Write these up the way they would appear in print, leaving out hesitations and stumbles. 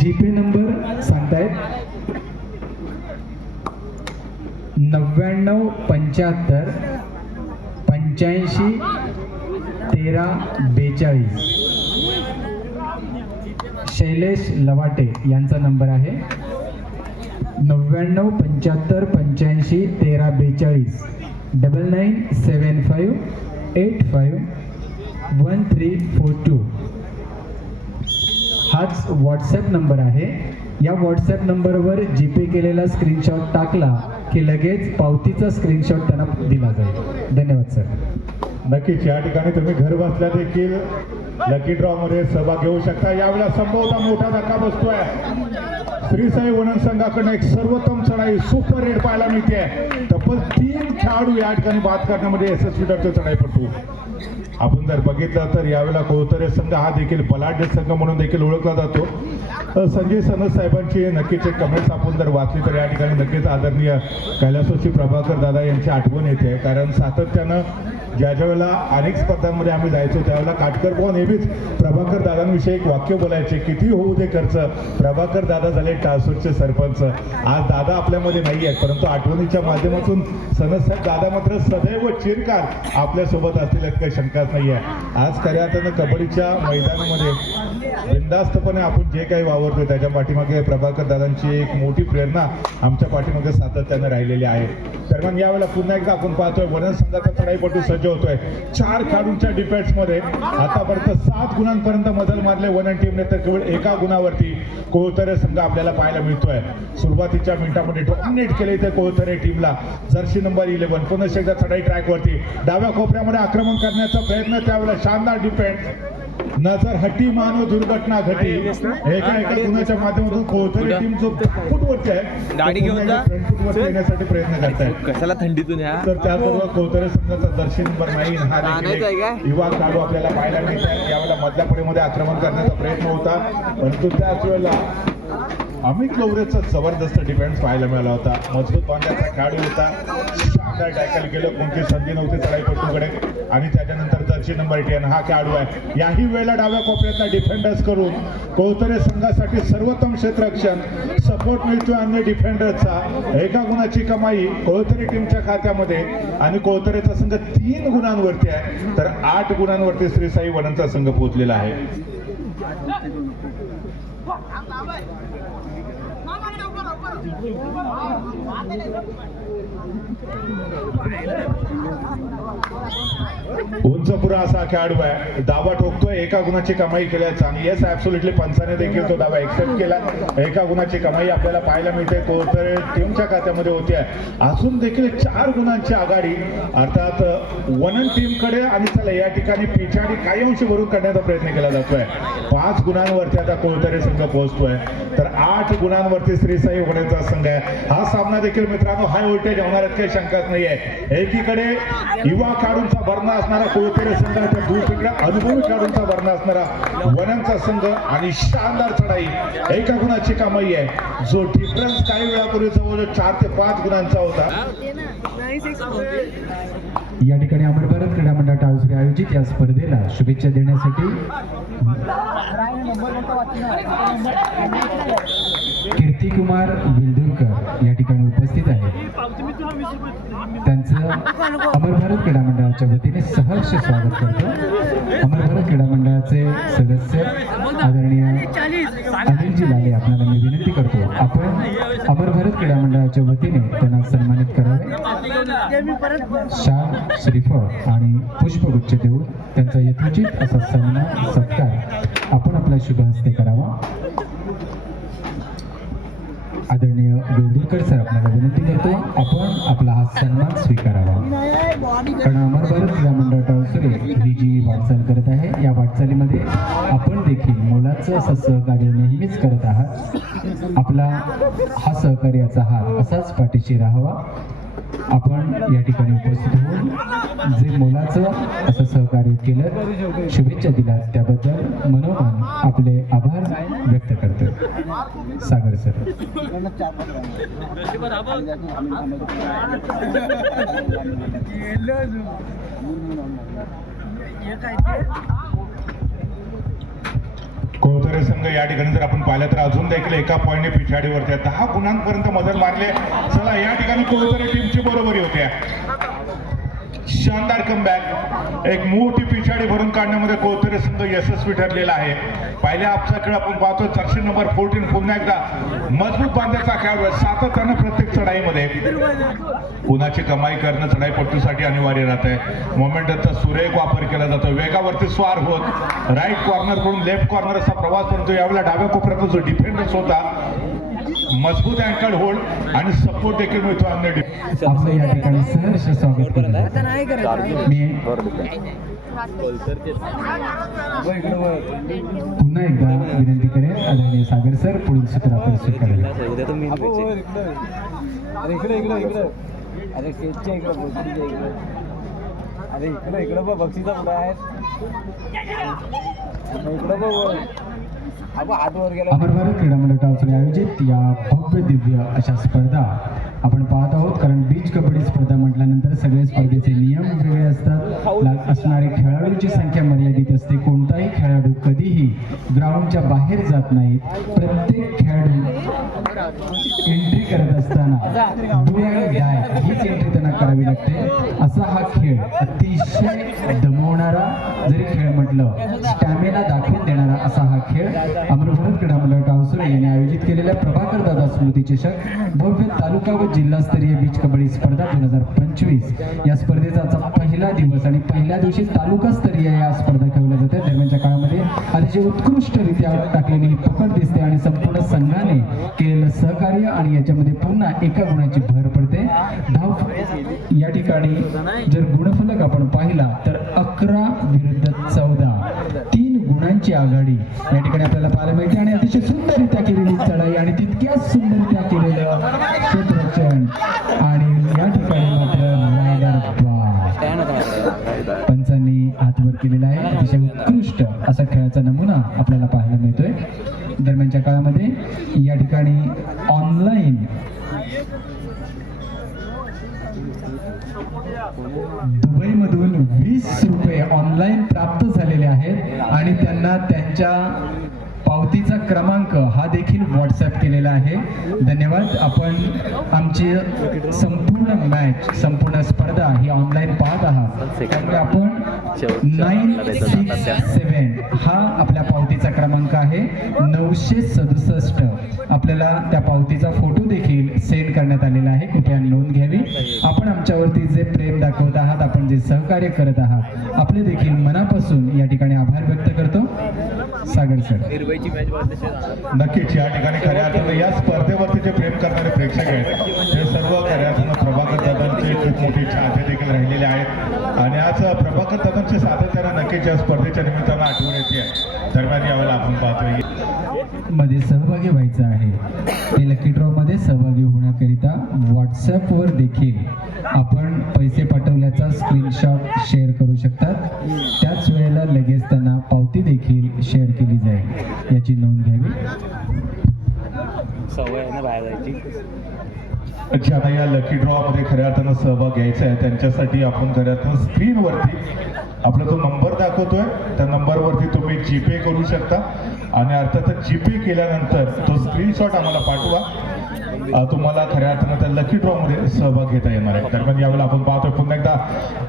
GPay number सांगतायत 9975 85 13 42. शैलेश लवाटे यांचा number आहे 9975 85 13 42. 9975 85 1342. हाच व्हॉट्सॲप नंबर आहे. या व्हॉट्सॲप नंबरवर जीपे केलेला स्क्रीनशॉट टाकला की लगेच पावतीचा स्क्रीनशॉट त्यांना दिला जाईल. धन्यवाद सर. नक्कीच या ठिकाणी तुम्ही घर बसल्या देखील लकी ड्रॉ मध्ये सहभाग घेऊ शकता. यावेळेला संभवता मोठा धक्का बसतोय. श्री साई वनन संघाकडनं एक सर्वोत्तम चढाई सुपर रेड पाहायला मिळते. तब्बल 3 खेळाडू या ठिकाणी बाद करण्यामध्ये यशस्वी ठरतो चढाई पडतो. आपण जर बघितलं तर यावेळेला कोळतरे संघ हा देखील बलाढ्य संघ म्हणून देखील ओळखला जातो. संजय सनद साहेबांची नक्कीच एक कमेंट्स आपण जर वाचली तर या ठिकाणी नक्कीच आदरणीय कैलासवासी प्रभाकर दादा यांची आठवण येते. कारण सातत्यानं ज्या वेळेला अनेक स्पर्धांमध्ये आम्ही जायचो त्यावेळेला काटकर भाऊ नेहमीच प्रभाकर दादांविषयी एक वाक्य बोलायचे, किती होऊ दे खर्च, प्रभाकर दादा झाले टासूरचे सरपंच. आज दादा आपल्यामध्ये नाही आहेत परंतु आठवणीच्या माध्यमातून सनद साहेब दादा मात्र सदैव चिरकाल आपल्यासोबत असतील यात काही शंकाच नाही आहे. आज खऱ्या अर्थानं कबड्डीच्या मैदानामध्ये बिनधास्तपणे आपण जे काही वावरतो त्याच्या पाठीमागे प्रभाकर दादांची एक मोठी प्रेरणा आमच्या पाठीमागे सातत्याने राहिलेली आहे. दरम्यान यावेळेला पुन्हा एकदा आपण पाहतोय वनन संघाचा चढाईपटू सज्ज होतोय. 4 खेळाडूंच्या डिफेन्स मध्ये आतापर्यंत 7 गुणांपर्यंत मजल मारले वनन टीमने तर केवळ 1 गुणावरती कोळतरे संघ आपल्याला पाहायला मिळतोय. सुरुवातीच्या मिनिटांमध्ये डॉमिनेट केले ते कोळतरे टीमला. जर्सी नंबर 11 पुन्हा एकदा चढाई ट्रॅक वरती डाव्या कोपऱ्यामध्ये आक्रमण करण्याचा प्रयत्न. त्यावेळेला शानदार डिफेन्स. नजर हट्टी मानव दुर्घटना घटी. एका गुणाच्या माध्यमातून कोळतरे टीम जो फुटवरती आहे गाडी घेऊन जा फ्रंट फुटवर येण्यासाठी प्रयत्न करताय. कशाला थंडीतून या तर त्याचबरोबर कोळतरे संघाचा दर्शी नंबर 9 हा देखील युवा खेळाडू आपल्याला पाहायला मिळत आहे. यावेळेला मधल्या फळीमध्ये आक्रमण करण्याचा प्रयत्न होता परंतु त्याच वेळेला अमित लोवरेचा जबरदस्त डिफेन्स पाहायला मिळाला होता. मजबूत बांध्याचा खेळाडू होता. शानदार टॅकल केलं. कोणती संधी नव्हती चढाईपटूकडे. आणि त्याच्यानंतर दर्शी नंबर 10 हा खेळाडू आहे. याही वेळेला डाव्या कोपऱ्यातला डिफेंडर्स करून कोळतरे संघासाठी सर्वोत्तम क्षेत्ररक्षण सपोर्ट मिळतोय अन्य डिफेंडरचा. 1 गुणाची कमाई कोळतरे टीमच्या खात्यामध्ये. आणि कोळतरेचा संघ 3 गुणांवरती आहे तर 8 गुणांवरती श्री साई वननचा संघ पोहोचलेला आहे. उंचपुरा असा खेळाडू आहे. दावा ठोकतोय. 1 गुणाची कमाई केल्याचा आणि येस ऍब्सोल्युटली पंचाने देखील तो दावा एक्सेप्ट केला. 1 गुणाची कमाई आपल्याला पाहायला मिळते कोळतरे टीमच्या खात्यामध्ये होती आहे. अजून देखील 4 गुणांची आघाडी अर्थात वनन टीमकडे. आणि चला या ठिकाणी पिछाडी काही अंश भरून करण्याचा प्रयत्न केला जातोय. 5 गुणांवरती आता कोळतरे संघ पोहोचतोय तर 8 गुणांवरती श्री साई वननचा संघ आहे. हा सामना देखील मित्रांनो हाय व्होल्टेज होणार काही शंकाच नाही आहे. एकीकडे युवा खेळाडूंचा भरणा असणारा कोळतरे संघ तर दुसरीकडे अनुभवी खेळाडूंचा भरणा असणारा वननचा संघ. आणि शानदार चढाई. 1 गुणाची कमाई आहे. जो डिफरन्स काही वेळापूर्वी जवळजवळ 4 ते 5 गुणांचा होता. या ठिकाणी अमर भारत क्रीडा मंडळ टाळसरी आयोजित या स्पर्धेला शुभेच्छा देण्यासाठी कीर्तिकुमार विलदुरकर या ठिकाणी उपस्थित आहेत. त्यांचं अमर भारत क्रीडा मंडळाच्या वतीने सहर्ष स्वागत करतो. अमर भारत क्रीडा मंडळाचे सदस्य आदरणीय अनिलजी लाले आपल्याला मी विनंती करतो आपण अमर भारत क्रीडा मंडळाच्या वतीने त्यांना सन्मानित करावे. शाल, श्रीफळ आणि पुष्पगुच्छ देऊन त्यांचा यथोचित असा सन्मान सत्कार आपण आपल्या शुभ हस्ते करावा. आदरणीय वेलदुरकर सर आपल्याला विनंती करतो आपण आपला हा सन्मान स्वीकारावा. कारण अमर भारत क्रीडा मंडळ टाळसरे ही जी वाटचाल करत आहे या वाटचालीमध्ये आपण देखील मोलाचं असं सहकार्य नेहमीच करत आहात. आपला हा सहकार्याचा हात असाच पाठीशी राहावा. आपण या ठिकाणी उपस्थित होऊन जे मोलाचं असं सहकार्य केलं शुभेच्छा दिल्या त्याबद्दल मनोमन आपले आभार व्यक्त करतो. सागर सर. कोळतरे संघ या ठिकाणी जर आपण पाहिलं तर अजून देखील एका पॉईंटने पिछाडीवरती आहे. 10 गुणांपर्यंत मदत मारले. चला या ठिकाणी कोळतरे टीमची बरोबरी होते. शानदार कमबॅक, एक मोठी पिछाडी भरून काढण्यामध्ये कोळतरे संघ यशस्वी ठरलेला आहे. पहिल्या हाफचा खेळ आपण पाहतो. जर्सी नंबर 14 पुन्हा एकदा मजबूत बांध्याचा खेळ, सातत्यानं प्रत्येक चढाईमध्ये कुणाची कमाई करणं चढाईपट्टूसाठी अनिवार्य राहत आहे. मोमेंटमचा सुरेख वापर केला जातो. वेगावरती स्वार होत राईट कॉर्नर कडून लेफ्ट कॉर्नर असा प्रवास करतो. यावेळेला डाव्या कोपऱ्यात जो डिफेंडर्स होता, मजबूत अँकल होल्ड आणि सपोर्ट देखील मिळतो. आपलं या ठिकाणी सहर्ष स्वागत करत आहे. मी पुन्हा एकदा विनंती करेन आदरणीय सागर सर पुढील सूत्र आपण स्वीकारावे. अमर भारत क्रीडा मंडळातर्फे आयोजित या भव्य दिव्य अशा स्पर्धा आपण पाहत आहोत. कारण बीच कबड्डी स्पर्धा म्हटल्यानंतर सगळे स्पर्धेचे नियम वेगळे असतात. असणारी खेळाडूंची संख्या मर्यादित असते. कोणताही खेळाडू कधीही ग्राउंडच्या बाहेर जात नाहीत. प्रत्येक खेळाडू एंट्री करत असताना डू आणि डाय हीच एंट्री त्यांना करावी लागते. असा हा खेळ अतिशय दमवणारा जरी खेळ म्हटलं, स्टॅमिना दाखवून देणारा असा हा खेळ अमर भारत क्रीडा मंडळ टावसुरे यांनी आयोजित केलेल्या प्रभाकर दादा स्मृती चषक भव्य तालुका व जिल्हास्तरीय बीच कबड्डी स्पर्धा 2025 या स्पर्धेचा आजचा पहिला दिवस आणि पहिल्या दिवशी तालुकास्तरीय या स्पर्धा खेळवल्या जातात. दरम्यानच्या काळामध्ये अतिशय उत्कृष्टरित्या टाकलेली ही पकड दिसते आणि संपूर्ण संघाने केलेलं सहकार्य आणि याच्यामध्ये पुन्हा एका गुणाची भर पडते. धाव या ठिकाणी जर गुणफलक आपण पाहिला तर 11 विरुद्ध 14 3 गुणांची आघाडी या ठिकाणी आपल्याला पाहायला मिळते. आणि अतिशय सुंदररित्या केलेली चढाई आणि तितक्याच सुंदररित्या केलेलं क्षेत्ररक्षण आणि या ठिकाणी मात्र पंचांनी हातवर केलेला आहे. अतिशय उत्कृष्ट असा खेळाचा नमुना आपल्याला पाहायला मिळतोय. दरम्यानच्या काळामध्ये या ठिकाणी ऑनलाईन दुबईमधून 20 रुपये ऑनलाईन प्राप्त झालेले आहेत आणि त्यांना त्यांच्या पावतीचा क्रमांक हा देखील व्हॉट्सअप केलेला आहे. धन्यवाद. आपण आमची संपूर्ण मॅच संपूर्ण स्पर्धा ही ऑनलाईन पाहत आहात. त्यामुळे आपण 967 हा आपल्या पावतीचा क्रमांक आहे. 967 आपल्याला त्या पावतीचा फोटो देखील सेंड करण्यात आलेला आहे. कृपया नोंद घ्यावी. आपण आमच्यावरती जे प्रेम दाखवत आहात, आपण जे सहकार्य करत आहात, आपले देखील मनापासून या ठिकाणी आभार व्यक्त करतो. सागर सर. नक्कीच या ठिकाणी खऱ्या अर्थानं या स्पर्धेवरती जे प्रेम करणारे प्रेक्षक आहेत ते सर्व खऱ्या अर्थानं प्रभाकर दादांचे खूप मोठी चाहते देखील राहिलेले आहेत. आणि आज प्रभाकर दादांचे सातत्यानं नक्कीच या स्पर्धेच्या निमित्तानं आठवण येते. दरम्यान यावेळेला आपण पाहतोय मध्ये सहभागी व्हायचं आहे. ते लकी ड्रॉ मध्ये सहभागी होण्याकरिता व्हॉट्सअपवर देखील आपण पैसे पाठवल्याचा स्क्रीनशॉट शेअर करू शकतात. त्याच वेळेला लगेच त्यांना पावती देखील शेअर केली जाईल. याची नोंद घ्यावी. अच्छा, आता या लकी ड्रॉमध्ये खऱ्या अर्थानं सहभाग घ्यायचा आहे त्यांच्यासाठी आपण खऱ्या अर्थानं स्क्रीनवरती आपला जो नंबर दाखवतोय त्या नंबरवरती तुम्ही जीपे करू शकता. आणि अर्थातच जीपे केल्यानंतर तो स्क्रीनशॉट आम्हाला पाठवा. तुम्हाला खऱ्या अर्थानं त्या लकी ड्रॉमध्ये सहभाग घेता येणार आहे. दरम्यान यावेळेला आपण पाहतोय पुन्हा एकदा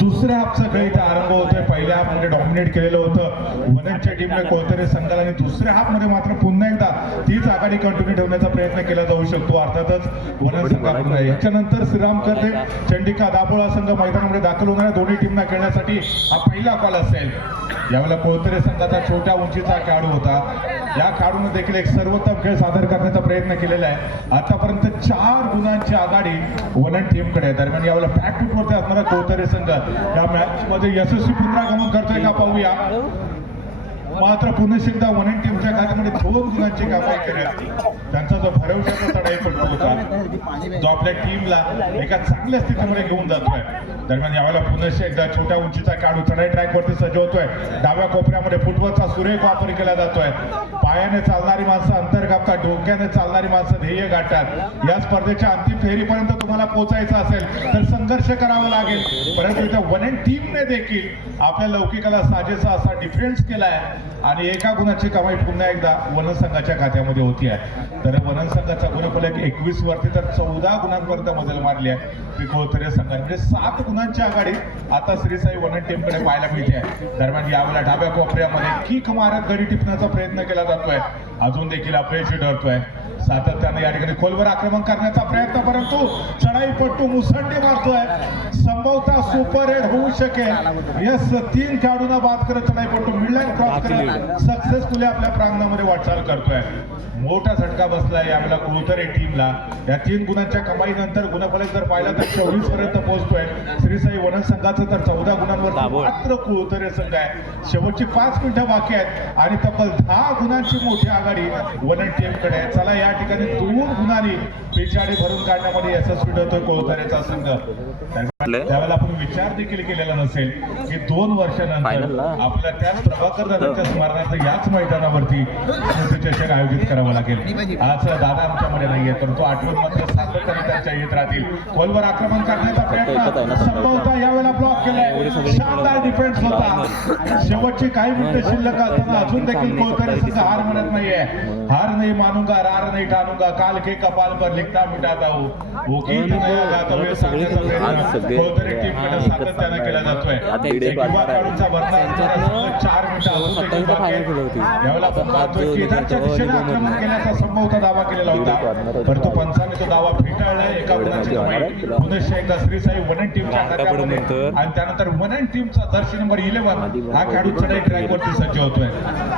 दुसऱ्या हाफचा खेळ इथे आरंभ होतोय. पहिल्या हाफमध्ये डॉमिनेट केलेलं होतं वननच्या टीमने कोळतरे संघाला आणि दुसऱ्या हाफमध्ये मात्र पुन्हा एकदा तीच आघाडी कंटिन्यू ठेवण्याचा प्रयत्न केला जाऊ शकतो. अर्थातच वनन संघाकडून याच्यानंतर श्रीराम कर्दे चंडिका दाभोळा संघ मैदानामध्ये दाखल होणाऱ्या दोन्ही टीमना खेळण्यासाठी हा पहिला कॉल असेल. यावेळेला कोळतरे संघाचा छोट्या उंचीचा खेळाडू होता. या खेळाडूने देखील एक सर्वोत्तम खेळ सादर करण्याचा प्रयत्न केलेला आहे. आतापर्यंत 4 गुणांची आघाडी वनन टीमकडे. दरम्यान यावेळेला बॅकफुटवरती असणारा कोळतरे संघ या मॅच मध्ये यशस्वी पुनरागमन करतोय का पाहूया. मात्र पुन्हा एकदा वनन टीमच्या खात्यामध्ये 2 गुणांची कमाई केली. त्यांचा जो भरवशाचा चढाईपट्टू होता जो आपल्या टीमला एका चांगल्या स्थितीमध्ये घेऊन जातोय. दरम्यान यावेळेला पुन्हा एकदा छोट्या उंचीचा खेळाडू चढाई ट्रॅकवरती सज्ज होतोय. डाव्या कोपऱ्यामध्ये फुटबॉलचा सुरेख वापर केला जातोय. पायाने चालणारी माणसं अंतर कापतात, डोक्याने चालणारी माणसं ध्येय गाठतात. या स्पर्धेच्या अंतिम फेरीपर्यंत तुम्हाला पोहोचायचं असेल तर संघर्ष करावा लागेल. परंतु इथे वन अँड टीमने देखील आपल्या लौकिकाला साजेसा असा डिफेन्स केलाय आणि एका गुणाची कमाई पुन्हा एकदा वनन संघाच्या खात्यामध्ये होती आहे. तर वनन संघाचा गुणफलक 21 वरती तर 14 गुणांपर्यंत मजल मारली आहे. कोळतरे संघाने म्हणजे 7 गुणांची आघाडी आता श्रीसाई वनन टीमकडे पाहायला मिळते आहे. दरम्यान यावेळेला डाव्या कोपऱ्यामध्ये किक मारत गडी टिपण्याचा प्रयत्न केला जातोय, अजून देखील अपयशी ठरतोय. सातत्याने या ठिकाणी खोलवर आक्रमण करण्याचा प्रयत्न, परंतु चढाईपट्टू मुसंडी मारतोय. संभवतः सुपर हेड होऊ शकेल. यस, 3 खेळाडूंना बाद करत चढाईपट्टू मिडलाईन क्रॉस करत सक्सेसफुली आपल्या प्रांगणामध्ये वाटचाल करतोय. मोठा झटका बसलाय यावेळेला कोळतरे टीमला. या 3 गुणांच्या कमाईनंतर गुणफलक जर पाहिला तर 24 पर्यंत पोहोचतोय. श्रीसाई वनन संघाचं तर 14 गुणांवर मात्र कोळतरे संघ आहे. शेवटची 5 मिनिटं बाकी आहेत आणि तब्बल 10 गुणांची मोठी आघाडी वनन टीमकडे आहे. चला, या ठिकाणी 2 गुणांनी पिछाडी भरून काढण्यामध्ये यशस्वी ठरतोय कोळतरेचा संघ. त्यावेळेला आपण विचार देखील केलेला नसेल की 2 वर्षानंतर आपल्या त्याच प्रभाकर दादांच्या स्मरणार्थ याच मैदानावरती चषक आयोजित करावं लागेल. आज दादा आमच्यामध्ये नाहीये, परंतु आठवण मात्र सातत्याने त्यांच्या येत राहतील. खोलवर आक्रमण करण्याचा प्रयत्न संभवतः यावेळेला ब्लॉक केलाय. शानदार डिफेन्स होता. शेवटची काही मिनिटं शिल्लक असताना अजून देखील कोळतरे संघ हार म्हणत नाहीये. हार नाही मानूंगा, रार नाही ठाणूंगा, काल के कपाल पर लिखता मिटाता हूं, वो गीत नया गाता हुए सांगण्याचा प्रयत्न कोळतरे टीमकडे सातत्याने केला जातोय. युवा खेळाडूंचा बदला 4 मिनिटं अजून देखील बाकी आहेत. यावेळेला आपण पाहतोय केदारच्या दिशेने आक्रमण केल्याचा संभवता दावा केलेला होता, परंतु पंचाने तो दावा फेटाळलाय. एका गुणाची कमाई पुन्हा एकदा श्रीसाई वनन टीमच्या खात्यामध्ये आणि त्यानंतर वनन टीमचा जर्सी नंबर 11 हा खेळाडू चढाई ट्रॅकवरती सज्ज होतोय.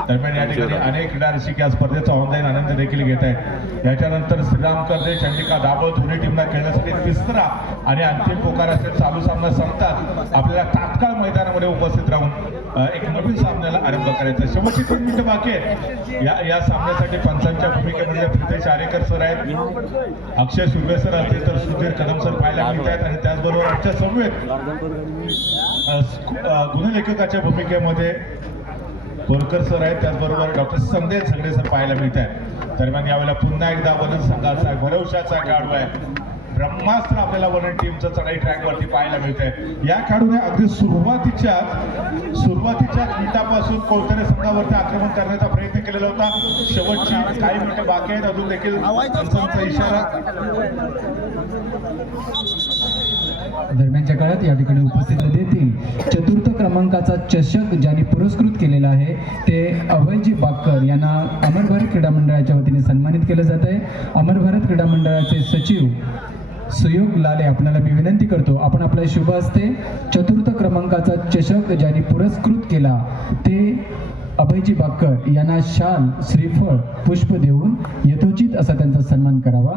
दरम्यान या ठिकाणी अनेक क्रीडा रसिक या स्पर्धेचा ऑनलाईन आनंद देखील घेत आहेत. याच्यानंतर श्रीराम कर्जे, चंडिका दाभोळ दोन्ही टीमला खेळण्यासाठी 3रा आणि अंतिम पुकार असेल. चालू सामना संपतात आपल्याला तात्काळ मैदानामध्ये उपस्थित राहून एक नवीन सामन्याला आरंभ करायचा. शेवटची 3 मिनिटं बाकी आहेत. या सामन्यासाठी पंचांच्या भूमिकेमध्ये प्रितेश आरेकर सर आहेत, अक्षय सुर्वे सर असतील तर सुधीर कदम सर पाहायला मिळत आहेत आणि त्याचबरोबर आमच्या समवेत गुणलेखकाच्या भूमिकेमध्ये बोरकर सर आहेत, त्याचबरोबर डॉक्टर संदेश सगळे सर पाहायला मिळत आहेत. दरम्यान यावेळेला पुन्हा एकदा वनन संघाचा भरवशाचा खेळाडू आहे, ब्रह्मास्त्र आपल्याला वनन टीमचं चढाई ट्रॅकवरती पाहायला मिळतंय. या खेळाडूने अगदी सुरुवातीच्याच मिनिटापासून कोळतरे संघावरती आक्रमण करण्याचा प्रयत्न केलेला होता. शेवटची काही मिनिटं बाकी आहेत, अजून देखील पंचांचा इशारा. दरम्यानच्या काळात या ठिकाणी उपस्थित देतील 4 क्रमांकाचा चषक ज्यांनी पुरस्कृत केलेला आहे ते अभयजी बाकर यांना अमर भारत क्रीडा मंडळाच्या वतीने सन्मानित केलं जात आहे. अमर भारत क्रीडा मंडळाचे सचिव सुयोग लाले आपल्याला मी विनंती करतो, आपण आपल्या शुभ हस्ते 4 क्रमांकाचा चषक ज्यांनी पुरस्कृत केला ते अभयजी बाकर यांना शाल, श्रीफळ, पुष्प देऊन यथोचित असा त्यांचा सन्मान करावा.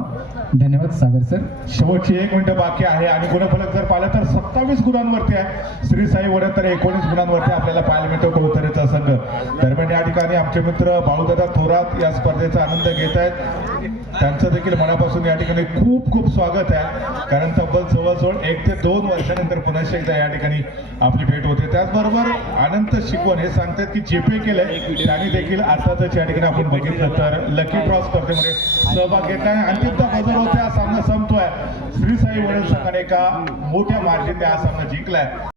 धन्यवाद सागर सर. शेवटची 1 मिनिटं बाकी आहे आणि गुणफलक जर पाहिलं तर 27 गुणांवरती आहे. श्रीसाई वडे तर 19 गुणांवरती आपल्याला पाहायला मिळतो कोळतरेचा संघ. दरम्यान या ठिकाणी आमचे मित्र बाळूदादा थोरात या स्पर्धेचा आनंद घेत आहेत. त्यांचं देखील मनापासून या ठिकाणी खूप खूप स्वागत आहे, कारण तब्बल जवळजवळ 1 ते 2 वर्षानंतर पुन्हा एकदा या ठिकाणी आपली भेट होते. त्याचबरोबर अनंत शिकवण हे सांगतात की जेपे केलंय त्यांनी देखील आताच या ठिकाणी आपण बघितलं तर लकी ड्रॉ स्पर्धेमध्ये सहभाग घेतला आणि अंतिमता बदल होते. हा सामना संपतोय. श्रीसाई वनन संघाने एका मोठ्या मार्जिनने हा सामना जिंकलाय.